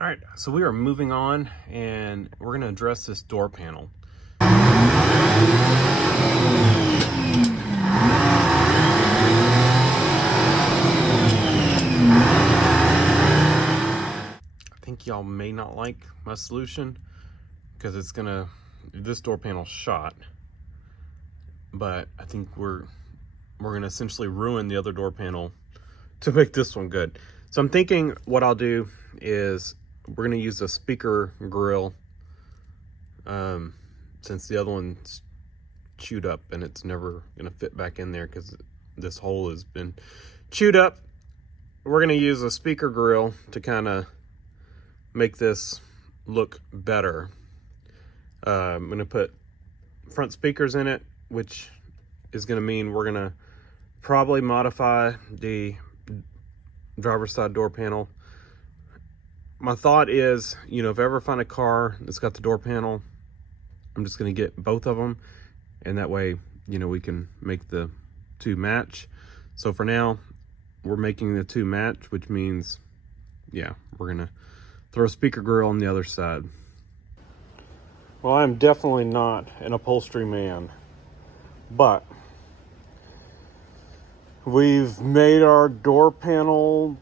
All right, so we are moving on and we're going to address this door panel. I think y'all may not like my solution because this door panel's shot, but I think we're going to essentially ruin the other door panel to make this one good. So I'm thinking what I'll do is we're going to use a speaker grill, since the other one's chewed up and it's never going to fit back in there because this hole has been chewed up. We're going to use a speaker grill to kind of make this look better. I'm going to put front speakers in it, which is going to mean we're going to probably modify the driver's side door panel. My thought is, if I ever find a car that's got the door panel, I'm just going to get both of them, and that way, we can make the two match. So for now, we're making the two match, which means, we're going to throw a speaker grill on the other side. Well, I'm definitely not an upholstery man, but we've made our door panel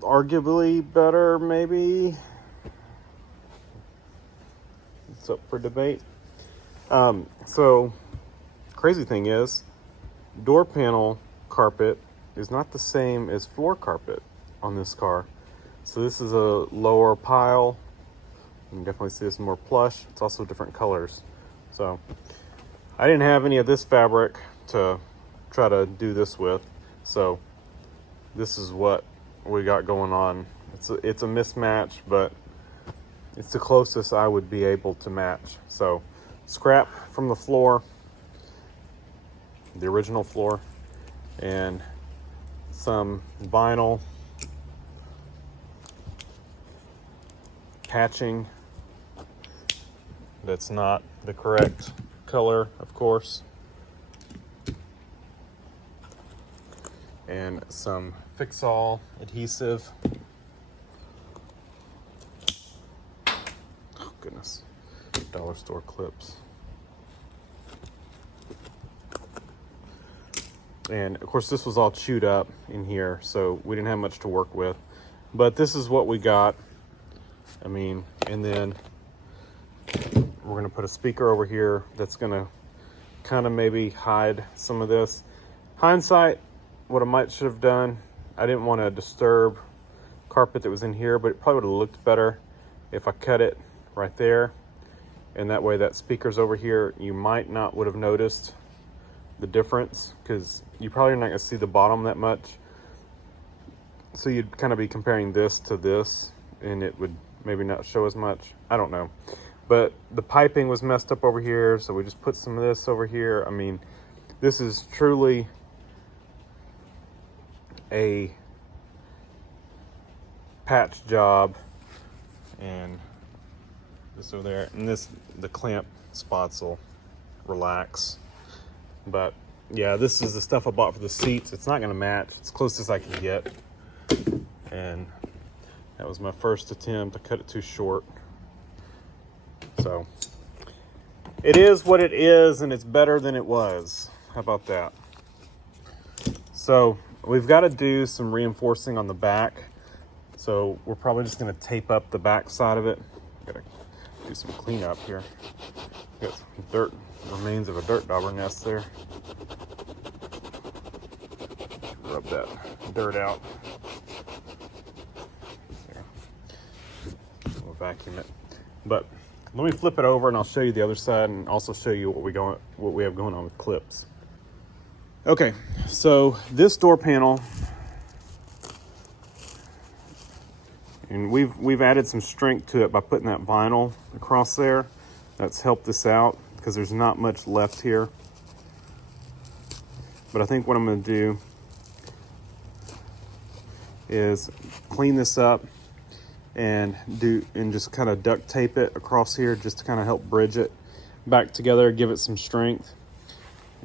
arguably better, maybe. It's up for debate. So crazy thing is, door panel carpet is not the same as floor carpet on this car. So this is a lower pile. You can definitely see this more plush. It's also different colors. So I didn't have any of this fabric to try to do this with. So this is what we got going on. It's a mismatch, but it's the closest I would be able to match. So scrap from the floor, the original floor, and some vinyl patching that's not the correct color, of course, and some fix-all adhesive. Oh goodness, dollar store clips. And of course this was all chewed up in here, so we didn't have much to work with, but this is what we got. And then we're gonna put a speaker over here that's gonna kind of maybe hide some of this. Hindsight, what I should have done, I didn't want to disturb carpet that was in here, but it probably would have looked better if I cut it right there, and that way that speaker's over here. You might not would have noticed the difference because you probably are not going to see the bottom that much, so you'd kind of be comparing this to this and it would maybe not show as much. I don't know, but the piping was messed up over here, so we just put some of this over here. This is truly a patch job, and this over there, and the clamp spots will relax. But yeah, this is the stuff I bought for the seats. It's not going to match. It's close as I can get, and that was my first attempt. I cut it too short, so it is what it is, and it's better than it was. How about that? So we've got to do some reinforcing on the back, so we're probably just going to tape up the back side of it. Gotta do some cleanup here. Got some dirt, remains of a dirt dauber nest there. Rub that dirt out. There. We'll vacuum it. But let me flip it over and I'll show you the other side, and also show you what we have going on with clips. Okay, so this door panel, and we've added some strength to it by putting that vinyl across there. That's helped this out because there's not much left here. But I think what I'm going to do is clean this up and just kind of duct tape it across here, just to kind of help bridge it back together, give it some strength.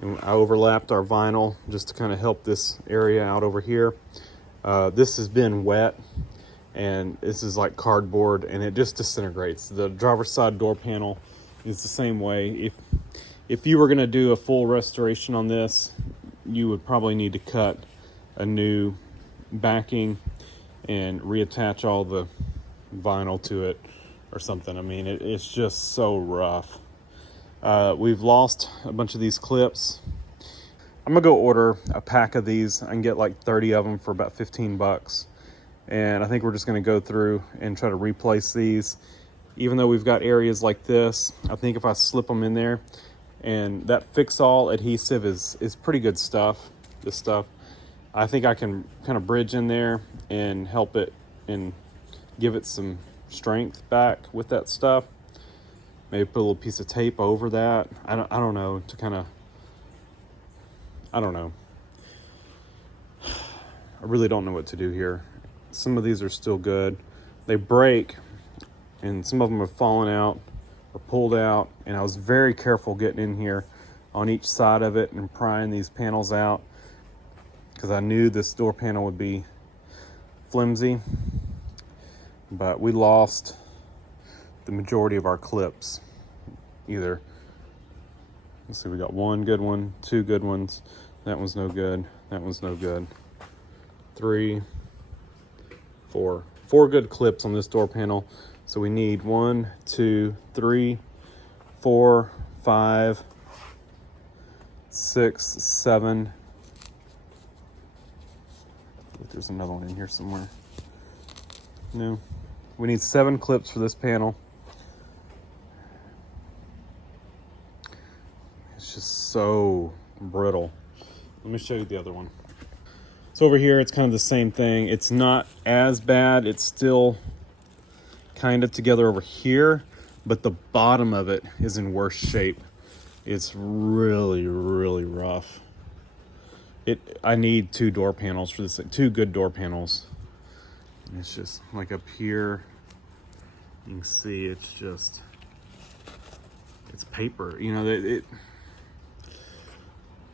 And I overlapped our vinyl just to kind of help this area out over here. This has been wet, and this is like cardboard, and it just disintegrates. The driver's side door panel is the same way. If you were going to do a full restoration on this, you would probably need to cut a new backing and reattach all the vinyl to it or something. I mean, it's just so rough. We've lost a bunch of these clips. I'm gonna go order a pack of these. I can get like 30 of them for about 15 bucks. And I think we're just gonna go through and try to replace these. Even though we've got areas like this, I think if I slip them in there, and that fix-all adhesive is pretty good stuff, this stuff. I think I can kind of bridge in there and help it and give it some strength back with that stuff. Maybe put a little piece of tape over that. I don't know, to kind of, I don't know. I really don't know what to do here. Some of these are still good. They break, and some of them have fallen out or pulled out, and I was very careful getting in here on each side of it and prying these panels out because I knew this door panel would be flimsy. But we lost the majority of our clips. Either, let's see, we got one good one, two good ones. That one's no good. That one's no good. 3, 4 good clips on this door panel. So we need 1, 2, 3, 4, 5, 6, 7. There's another one in here somewhere. No. We need 7 clips for this panel. It's just so brittle. Let me show you the other one. So over here, it's kind of the same thing. It's not as bad. It's still kind of together over here, but the bottom of it is in worse shape. It's really, really rough. I need 2 door panels for this, 2 good door panels. It's just like up here, you can see it's paper, you know,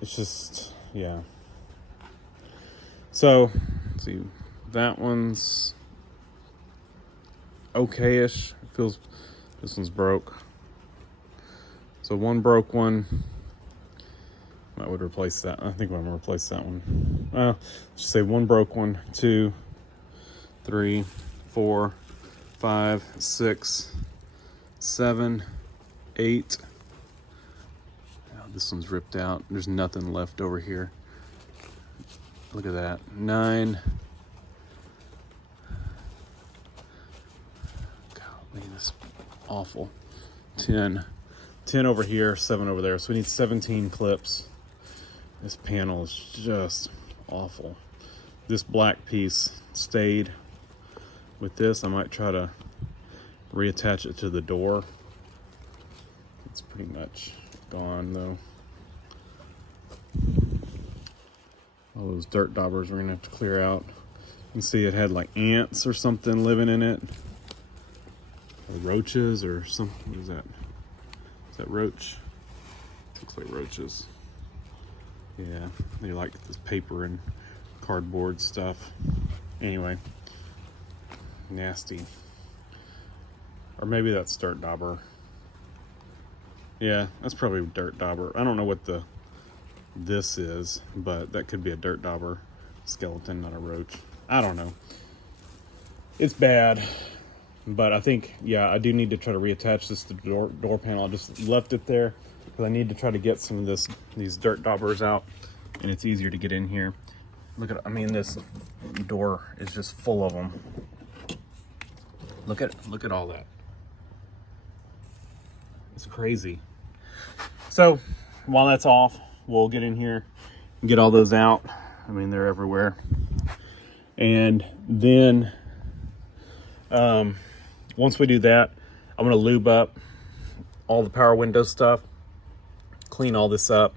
it's just, yeah. So, let's see, that one's okay-ish. This one's broke. So one broke one. I would replace that. I think I'm gonna replace that one. Let's just say one broke one, 2, 3, 4, 5, 6, 7, 8. Oh, this one's ripped out. There's nothing left over here. Look at that. 9. Golly, this is awful. 10. 10 over here, 7 over there. So we need 17 clips. This panel is just awful. This black piece stayed. With this, I might try to reattach it to the door. It's pretty much gone though. All those dirt daubers we're gonna have to clear out. You can see it had like ants or something living in it. Or roaches or something. What is that? Is that roach? Looks like roaches. Yeah, they like this paper and cardboard stuff. Anyway, nasty. Or maybe that's dirt dauber. Yeah, that's probably dirt dauber. I don't know what this is, but that could be a dirt dauber skeleton, not a roach. I don't know. It's bad, but I think, yeah, I do need to try to reattach this to the door panel. I just left it there because I need to try to get some of these dirt daubers out, and it's easier to get in here. Look at, I mean, this door is just full of them. Look at all that. It's crazy. So while that's off, we'll get in here and get all those out. I mean, they're everywhere. And then once we do that, I'm gonna lube up all the power window stuff, clean all this up,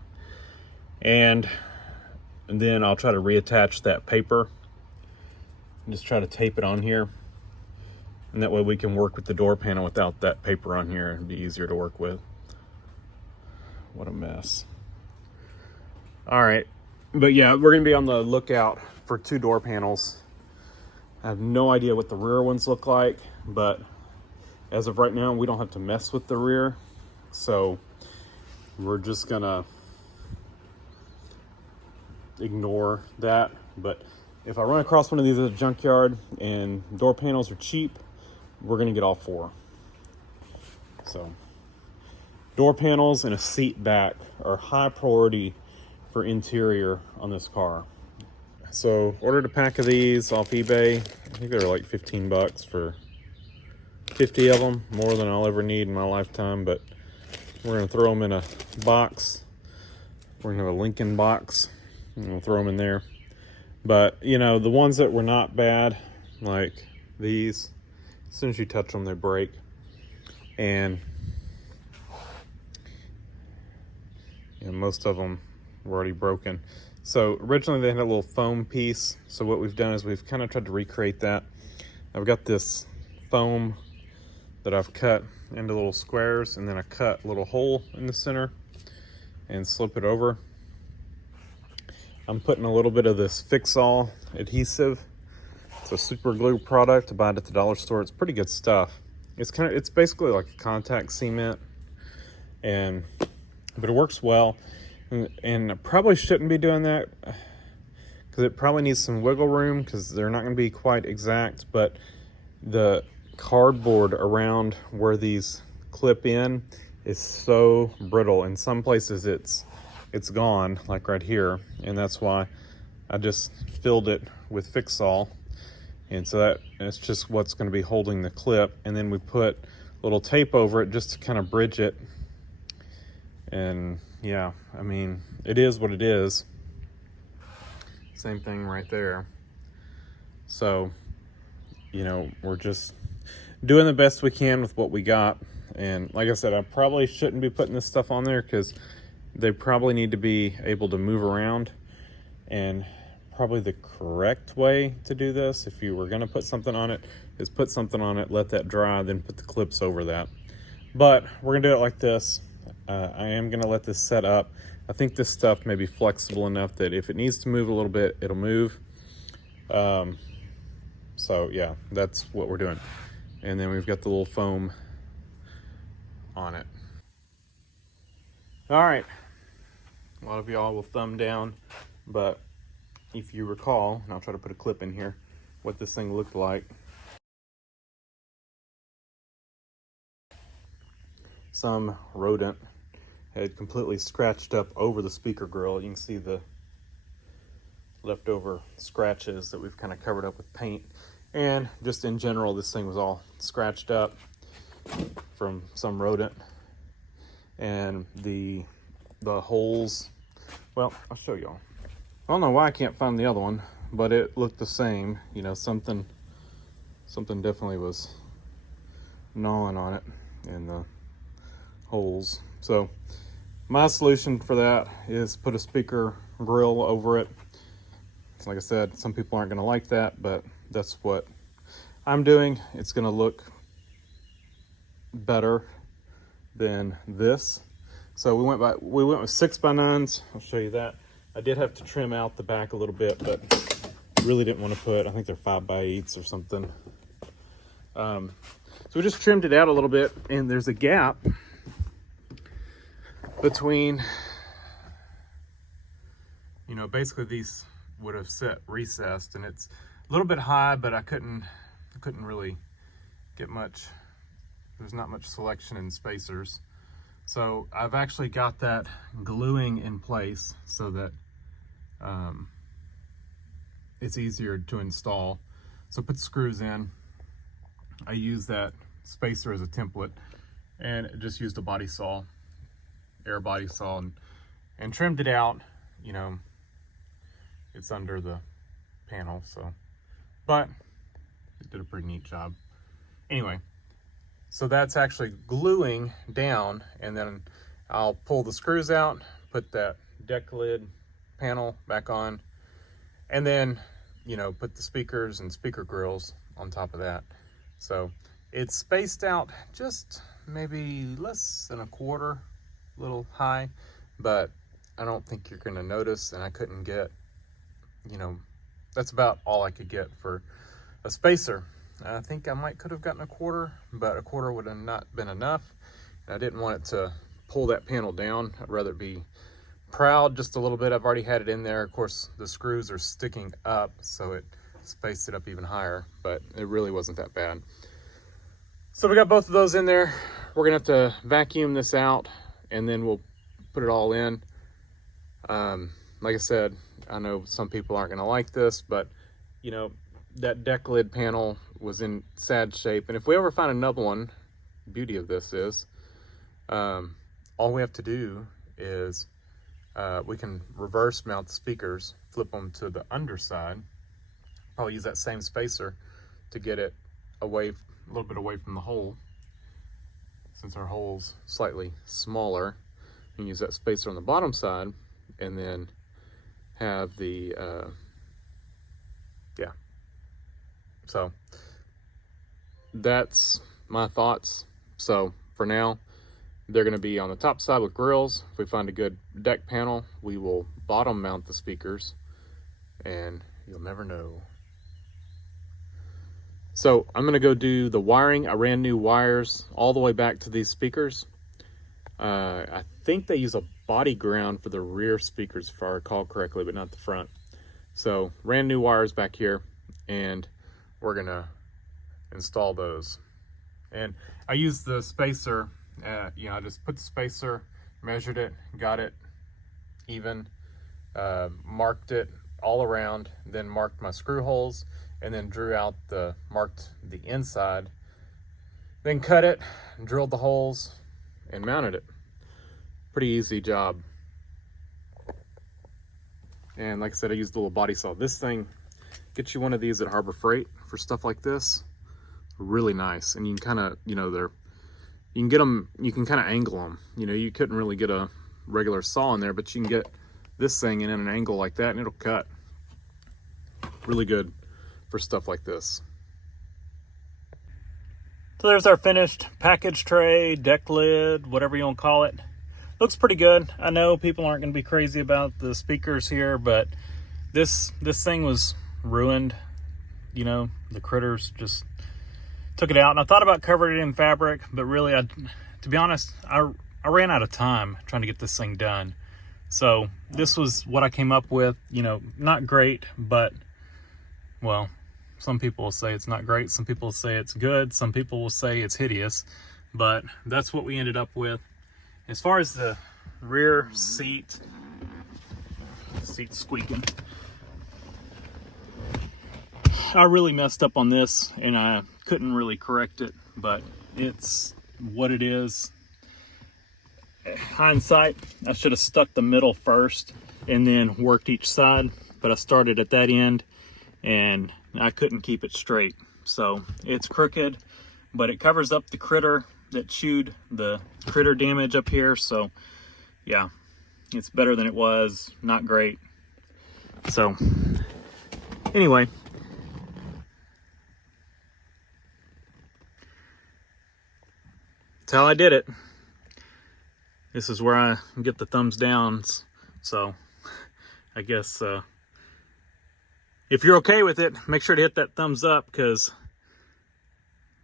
and then I'll try to reattach that paper and just try to tape it on here. And that way we can work with the door panel without that paper on here. It'd be easier to work with. What a mess. All right, but yeah, we're gonna be on the lookout for 2 door panels. I have no idea what the rear ones look like, but as of right now, we don't have to mess with the rear. So we're just gonna ignore that. But if I run across one of these at a junkyard and door panels are cheap, we're gonna get all 4. So door panels and a seat back are high priority for interior on this car. So ordered a pack of these off eBay. I think they were like 15 bucks for 50 of them, more than I'll ever need in my lifetime, but we're gonna throw them in a box. We're gonna have a Lincoln box and we'll throw them in there. But you know, the ones that were not bad, like these, as soon as you touch them, they break. And you know, most of them were already broken. So originally they had a little foam piece. So what we've done is we've kind of tried to recreate that. I've got this foam that I've cut into little squares, and then I cut a little hole in the center and slip it over. I'm putting a little bit of this Fix-All adhesive. It's a super glue product. I buy it at the dollar store. It's pretty good stuff. It's basically like a contact cement, but it works well. And I probably shouldn't be doing that because it probably needs some wiggle room because they're not going to be quite exact, but the cardboard around where these clip in is so brittle. In some places it's gone, like right here, and that's why I just filled it with Fix-All, and so it's just what's going to be holding the clip. And then we put a little tape over it just to kind of bridge it. And yeah, I mean, it is what it is. Same thing right there. So, you know, we're just doing the best we can with what we got. And like I said, I probably shouldn't be putting this stuff on there because they probably need to be able to move around. And probably the correct way to do this, if you were gonna put something on it, is put something on it, let that dry, then put the clips over that. But we're gonna do it like this. I am gonna let this set up. I think this stuff may be flexible enough that if it needs to move a little bit, it'll move. So yeah, that's what we're doing. And then we've got the little foam on it. All right, a lot of y'all will thumb down, but if you recall, and I'll try to put a clip in here, what this thing looked like. Some rodent had completely scratched up over the speaker grill. You can see the leftover scratches that we've kind of covered up with paint. And just in general, this thing was all scratched up from some rodent. And the holes, well, I'll show y'all. I don't know why I can't find the other one, but it looked the same. You know, something definitely was gnawing on it in the holes. So my solution for that is put a speaker grill over it. Like I said, some people aren't going to like that, but that's what I'm doing. It's going to look better than this. So we went with 6x9s. I'll show you that. I did have to trim out the back a little bit, but really didn't want to put, I think they're 5x8s or something. So we just trimmed it out a little bit, and there's a gap between, you know, basically these would have set recessed, and it's a little bit high, but I couldn't really get much. There's not much selection in spacers. So I've actually got that gluing in place so that it's easier to install. So put the screws in. I use that spacer as a template, and just used a body saw, air body saw, and trimmed it out. You know, it's under the panel, so, but it did a pretty neat job. Anyway, so that's actually gluing down, and then I'll pull the screws out, put that deck lid panel back on, and then, you know, put the speakers and speaker grills on top of that. So it's spaced out just maybe less than a quarter, a little high, but I don't think you're gonna notice, and I couldn't get, you know, that's about all I could get for a spacer. I think I could have gotten a quarter, but a quarter would have not been enough. I didn't want it to pull that panel down. I'd rather be proud just a little bit. I've already had it in there. Of course, the screws are sticking up, so it spaced it up even higher, but it really wasn't that bad. So we got both of those in there. We're gonna have to vacuum this out, and then we'll put it all in. Like I said, I know some people aren't gonna like this, but you know, that deck lid panel was in sad shape, and if we ever find another one, the beauty of this is all we have to do is we can reverse mount the speakers, flip them to the underside, probably use that same spacer to get it away, a little bit away from the hole. Since our hole's slightly smaller, you can use that spacer on the bottom side and then have the, yeah. So that's my thoughts. So for now, they're going to be on the top side with grills. If we find a good deck panel, we will bottom mount the speakers, and you'll never know. So I'm going to go do the wiring. I ran new wires all the way back to these speakers. I think they use a body ground for the rear speakers, if I recall correctly, but not the front. So ran new wires back here, and we're going to install those. And I used the spacer. You know, I just put the spacer, measured it, got it even, marked it all around, then marked my screw holes, and then drew out marked the inside, then cut it, drilled the holes, and mounted it. Pretty easy job. And like I said, I used a little body saw. This thing, get you one of these at Harbor Freight for stuff like this. Really nice. And you can kind of, you know, you can get them, you can kind of angle them. You know, you couldn't really get a regular saw in there, but you can get this thing in an angle like that and it'll cut. Really good for stuff like this. So there's our finished package tray, deck lid, whatever you want to call it. Looks pretty good. I know people aren't going to be crazy about the speakers here, but this thing was ruined. You know, the critters just took it out, and I thought about covering it in fabric, but really, to be honest, I ran out of time trying to get this thing done. So this was what I came up with. You know, not great, but, well, some people will say it's not great, some people will say it's good, some people will say it's hideous, but that's what we ended up with. As far as the rear seat squeaking, I really messed up on this, and I couldn't really correct it, but it's what it is. Hindsight, I should have stuck the middle first and then worked each side, but I started at that end and I couldn't keep it straight. So it's crooked, but it covers up the critter that chewed the critter damage up here. So yeah, it's better than it was. Not great. So anyway, that's how I did it. This is where I get the thumbs downs. So I guess if you're okay with it, make sure to hit that thumbs up, because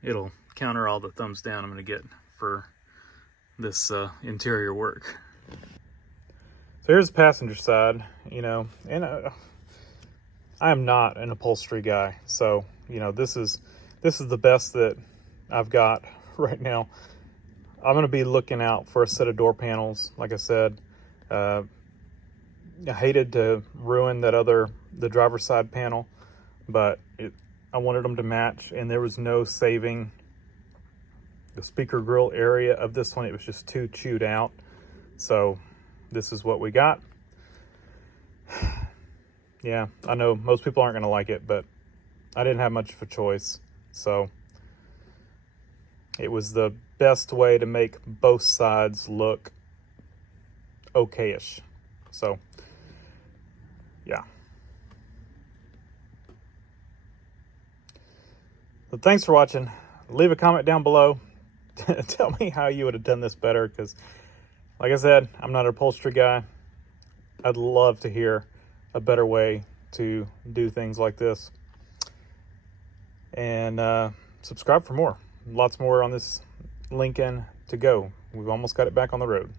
it'll counter all the thumbs down I'm going to get for this interior work. So here's the passenger side, you know, and I am not an upholstery guy. So, you know, this is the best that I've got right now. I'm going to be looking out for a set of door panels. Like I said, I hated to ruin the driver's side panel, but I wanted them to match, and there was no saving the speaker grill area of this one. It was just too chewed out. So this is what we got. Yeah, I know most people aren't going to like it, but I didn't have much of a choice. So it was the best way to make both sides look okay-ish. So yeah. So thanks for watching. Leave a comment down below. Tell me how you would have done this better, because like I said, I'm not an upholstery guy. I'd love to hear a better way to do things like this. and subscribe for more. Lots more on this Lincoln to go. We've almost got it back on the road.